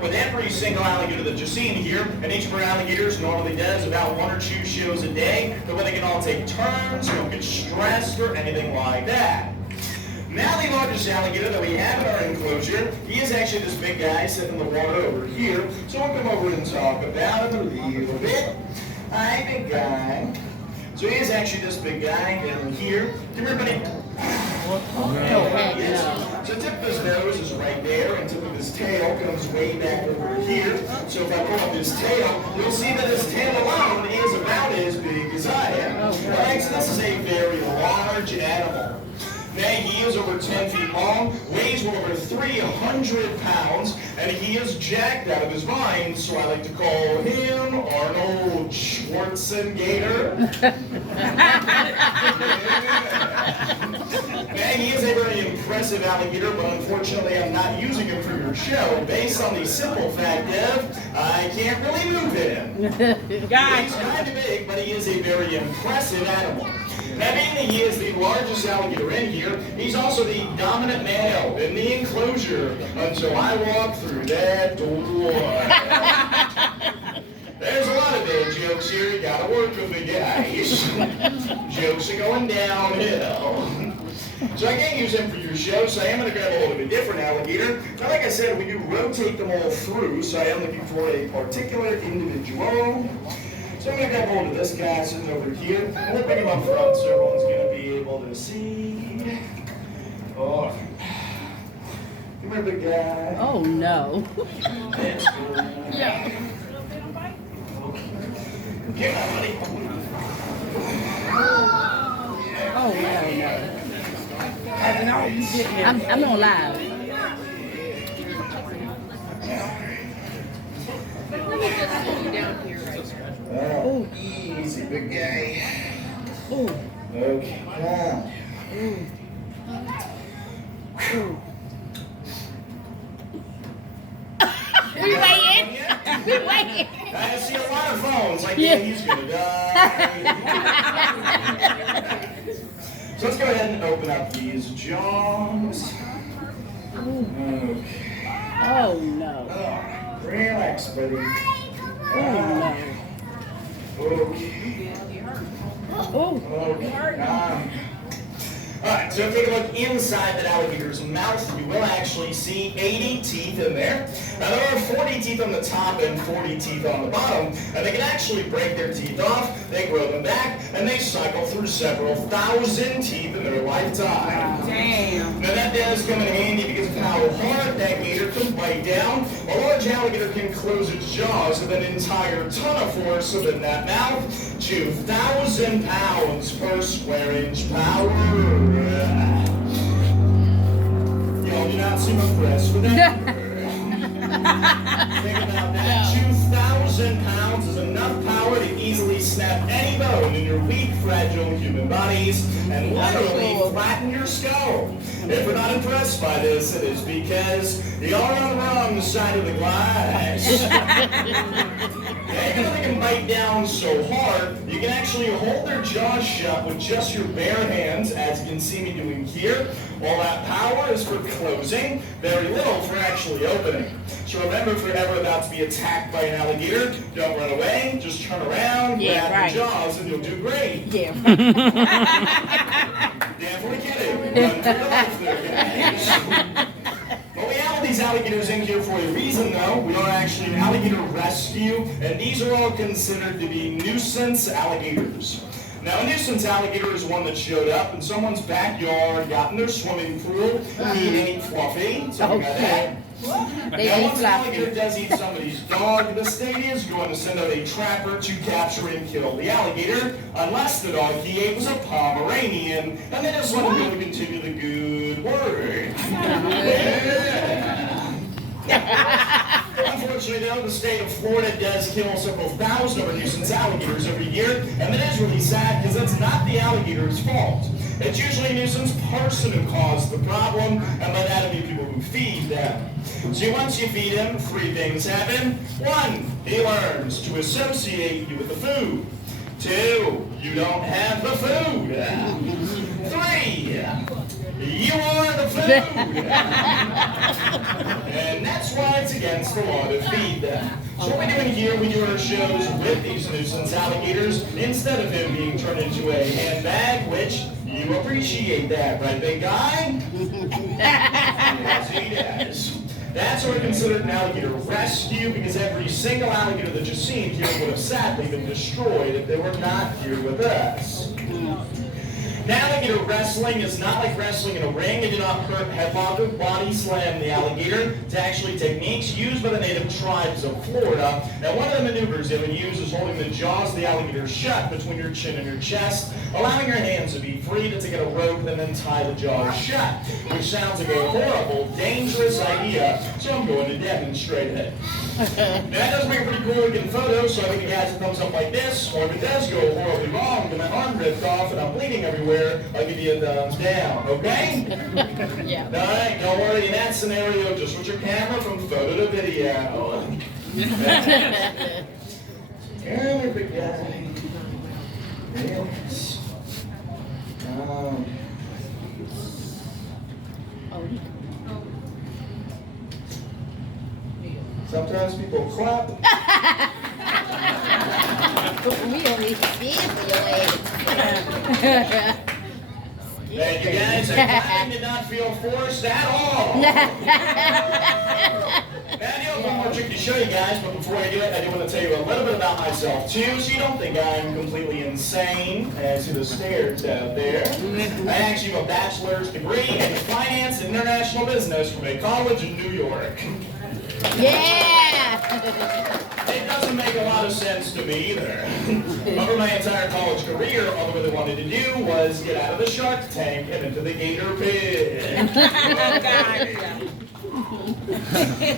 with every single alligator that you're seeing here, and each of our alligators normally does about 1 or 2 shows a day, but when they can all take turns, you don't get stressed or anything like that. Now the largest alligator that we have in our enclosure, he is actually this big guy sitting in the water over here. So we'll come over and talk about him a little bit. Hi, big guy. So he is actually this big guy down here. Come here, buddy. Yes. So tip of his nose is right there, and tip of his tail comes way back over here. So if I pull up his tail, you'll see that his tail alone is about as big as I am. Alright, so this is a very large animal. Now, he is over 10 feet long, weighs over 300 pounds, and he is jacked out of his mind, so I like to call him Arnold Schwarzenegger. Now, he is a very impressive alligator, but unfortunately I'm not using him for your show, based on the simple fact of I can't really move him. He's kind of big, but he is a very impressive animal. Now, being that he is the largest alligator in here, he's also the dominant male in the enclosure until I walk through that door. There's a lot of bad jokes here. You gotta work with me, guys. Jokes are going downhill. So I can't use him for your show, so I am going to grab a little bit different alligator. Now, like I said, we do rotate them all through, so I am looking for a particular individual. So I'm going to grab hold of this guy sitting over here, and we'll bring him up front so everyone's going to be able to see. Oh, come here, big guy. Oh, no. That's good. Yeah. Come on, buddy. Oh, no. I'm on live. Oh, easy, big guy. Ooh. Okay, come on. Ooh. Ooh. We waiting. We waiting. I see a lot of phones. Like, yeah, he's gonna die. So let's go ahead and open up these jaws. Okay. Oh, no. Oh, relax, buddy. Oh, no. Okay. Oh. Okay. Alright, so take a look inside that alligator's mouth. You will actually see 80 teeth in there. Now there are 40 teeth on the top and 40 teeth on the bottom, and they can actually break their teeth off, they grow them back, and they cycle through several thousand teeth in their lifetime. Damn. Now that does come in handy because of how hard that gator can bite down. A large alligator can close its jaws with an entire ton of force within that mouth. 2,000 pounds per square inch power. Y'all do not seem impressed with that. Think about that. 2,000 pounds is enough power to easily snap any bone in your weak, fragile human bodies and literally flatten your skull. If we're not impressed by this, it is because you're on the wrong side of the glass. They can bite down so hard, you can actually hold their jaws shut with just your bare hands, as you can see me doing here. All that power is for closing, very little for actually opening. So remember, if you're ever about to be attacked by an alligator, don't run away, just turn around, grab your jaws, and you'll do great. Yeah. Definitely kidding. Run for your life there, guys. Well, we have these alligators in here for a reason, though. We are actually an alligator rescue, and these are all considered to be nuisance alligators. Now, a nuisance alligator is one that showed up in someone's backyard, got in their swimming pool, he ate Fluffy, so we got that. Now, once an alligator does eat somebody's dog, the state is going to send out a trapper to capture and kill the alligator, unless the dog he ate was a Pomeranian, and they just want him to continue the good work. Unfortunately, though, the state of Florida does kill several thousand of our nuisance alligators every year, and that is really sad because it's not the alligator's fault. It's usually a nuisance person who caused the problem, and by that I mean people who feed them. So once you feed him, 3 things happen. 1, he learns to associate you with the food. 2, you don't have the food. 3, you are the food. And that's why it's against the law to feed them. So what we're doing here, we do our shows with these nuisance alligators instead of him being turned into a handbag, which you appreciate that, right, big guy? Yes, he does. That's why we're considered an alligator rescue, because every single alligator that you've seen here would have sadly been destroyed if they were not here with us. Now, alligator wrestling is not like wrestling in a ring. They do not hurt, headlock, or body slam the alligator. It's actually techniques used by the native tribes of Florida. And one of the maneuvers they would use is holding the jaws of the alligator shut between your chin and your chest, allowing your hands to be free to get a rope and then tie the jaws shut, which sounds like a horrible, dangerous idea, so I'm going to demonstrate it. Now, that does make a pretty cool looking photo, so I think it has a thumbs up like this, or if it does go horribly wrong, then my arm ripped off and I'm bleeding everywhere, I'll give you a thumbs down, okay? Yeah. Alright, don't worry, in that scenario, just switch your camera from photo to video. Come here, big guy. Yes. Sometimes people clap. We only feel your Thank you guys. That clapping did not feel forced at all. Now, I do have one more trick to show you guys, but before I do it, I do want to tell you a little bit about myself too, so you don't think I'm completely insane. I see the stairs out there. I actually have a bachelor's degree in finance and international business from a college in New York. Yeah! It doesn't make a lot of sense to me either. Over my entire college career, all I really wanted to do was get out of the shark tank and into the gator pit.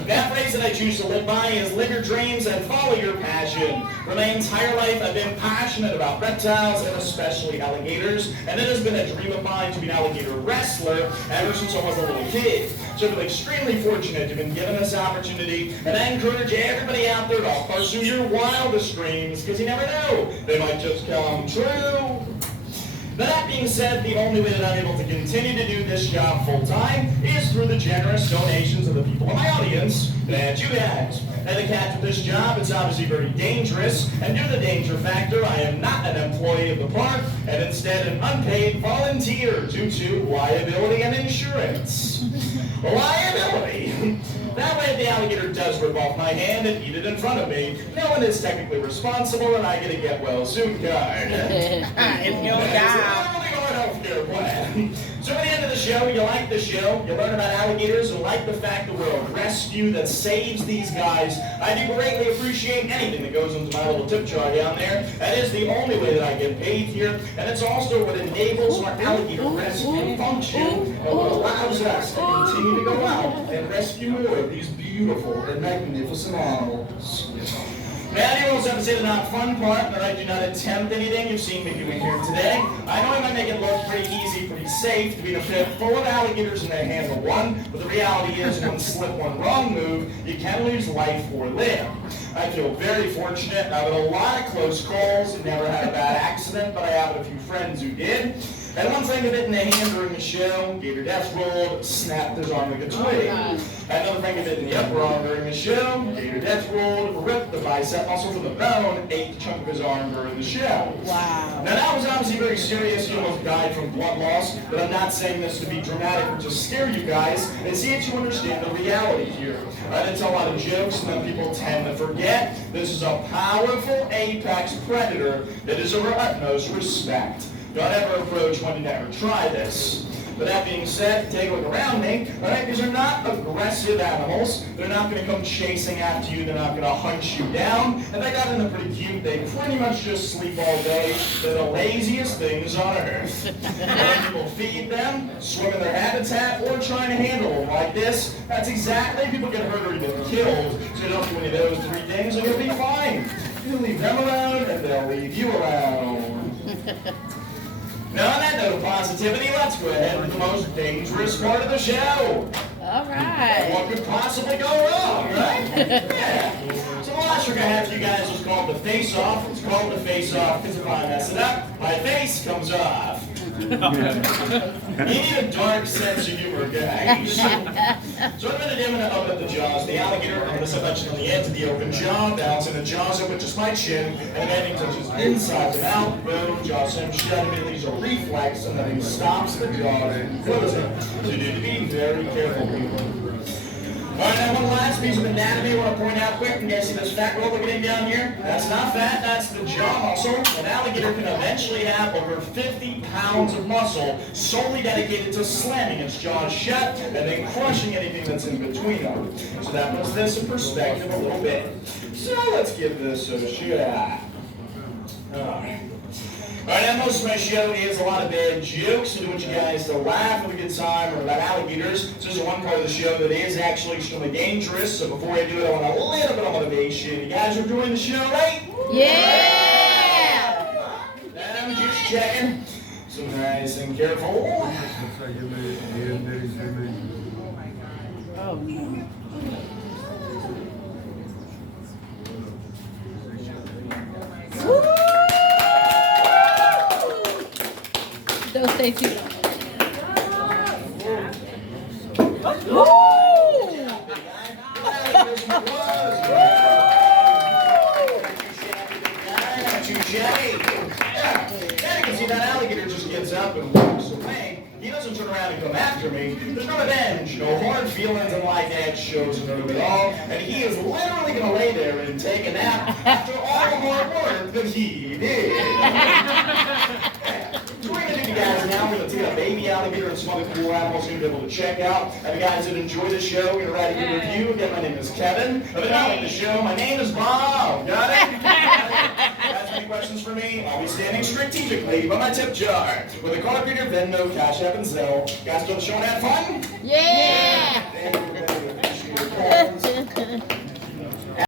That phrase that I choose to live by is live your dreams and follow your passion. For my entire life, I've been passionate about reptiles and especially alligators, and it has been a dream of mine to be an alligator wrestler ever since I was a little kid. So I feel extremely fortunate to have been given this opportunity, and I encourage everybody out there to pursue your wildest dreams, because you never know, they might just come true. Now, that being said, the only way that I'm able to continue to do this job full-time is through the generous donations of the people in my audience, that's you guys. Now, the catch with this job, it's obviously very dangerous, and due to the danger factor, I am not an employee of the park, and instead an unpaid volunteer due to liability and insurance. Liability! That way, if the alligator does rip off my hand and eat it in front of me, no one is technically responsible, and I get a get well soon card. It's your job. Healthcare plan. So at the end of the show, you like the show, you learn about alligators, and like the fact that we're a rescue that saves these guys. I do greatly appreciate anything that goes into my little tip jar down there. That is the only way that I get paid here, and it's also what enables our alligator rescue function and what allows us to continue to go out and rescue more of these beautiful and magnificent animals. Now, anyone ever say the not fun part, that I do not attempt anything you've seen me doing here today. I know I might make it look pretty easy, pretty safe to be in a pit full of alligators and they handle one, but the reality is one slip, one wrong move, you can lose life or limb. I feel very fortunate. I've had a lot of close calls and never had a bad accident, but I have a few friends who did. And one thing bit in the hand during the show, gator death rolled, snapped his arm like a twig. Another thing bit in the upper arm during the show, gator death rolled, ripped the bicep muscle from the bone, ate the chunk of his arm during the show. Wow. Now that was obviously very serious. He almost died from blood loss, but I'm not saying this to be dramatic or to scare you guys, and see if you understand the reality here. I didn't tell a lot of jokes, and then people tend to forget. This is a powerful apex predator that is of our utmost respect. Don't ever approach one to never try this. But that being said, take a look around me. Alright, these are not aggressive animals. They're not going to come chasing after you. They're not going to hunt you down. And they got into pretty cute. They pretty much just sleep all day. They're the laziest things on earth. When people feed them, swim in their habitat, or trying to handle them like this, that's exactly people get hurt or even killed. So you don't do any of those three things and you'll be fine. You leave them around and they'll leave you around. Now, on that note of positivity, let's go ahead with the most dangerous part of the show. All right. What could possibly go wrong, right? Yeah. So the last trick I had for you guys was called the face-off. It's called the face-off because if I mess it up, my face comes off. You need a dark sense of humor, guys. So what I'm going to do, I'm going to open up the jaws. The alligator, I'm going to set my chin on the end of the open jaw, balancing the jaws open just my chin, and then he touches inside and out, boom, jaw slam shut, immediately use a reflex, and then he stops the jaw and closes it. So you need to be very careful, people. Alright, now one last piece of anatomy I want to point out quick. You guys see this fat roll looking down here? That's not fat, that's the jaw muscle. An alligator can eventually have over 50 pounds of muscle solely dedicated to slamming its jaws shut and then crushing anything that's in between them. So that puts this in perspective a little bit. So let's give this a shot. Alright, now most of my show is a lot of bad jokes. I do want you guys to laugh, have a good time, or about alligators. So this is one part of the show that is actually extremely dangerous. So before I do it, I want a little bit of motivation. You guys are enjoying the show, right? Yeah! I'm just checking. So nice and careful. Oh, no. Don't stay too long. You can see that alligator just gets up and walks away. He doesn't turn around and come after me. There's no revenge, no hard feelings, and like that shows in it at all. And he is literally going to lay there and take a nap after all the hard work that he did. So we're going to do, guys, now we're going to take a baby alligator and some other cool animals you're going to be able to check out. And you guys that enjoy the show, we're going to write a good review. Again, my name is Kevin. If you don't like the show, my name is Bob. Got it? Guys, any questions for me? I'll be standing strategically by my tip jar with a card reader, Venmo, Cash App, and Zelle. Guys, do the show and have fun? Yeah! Thank you,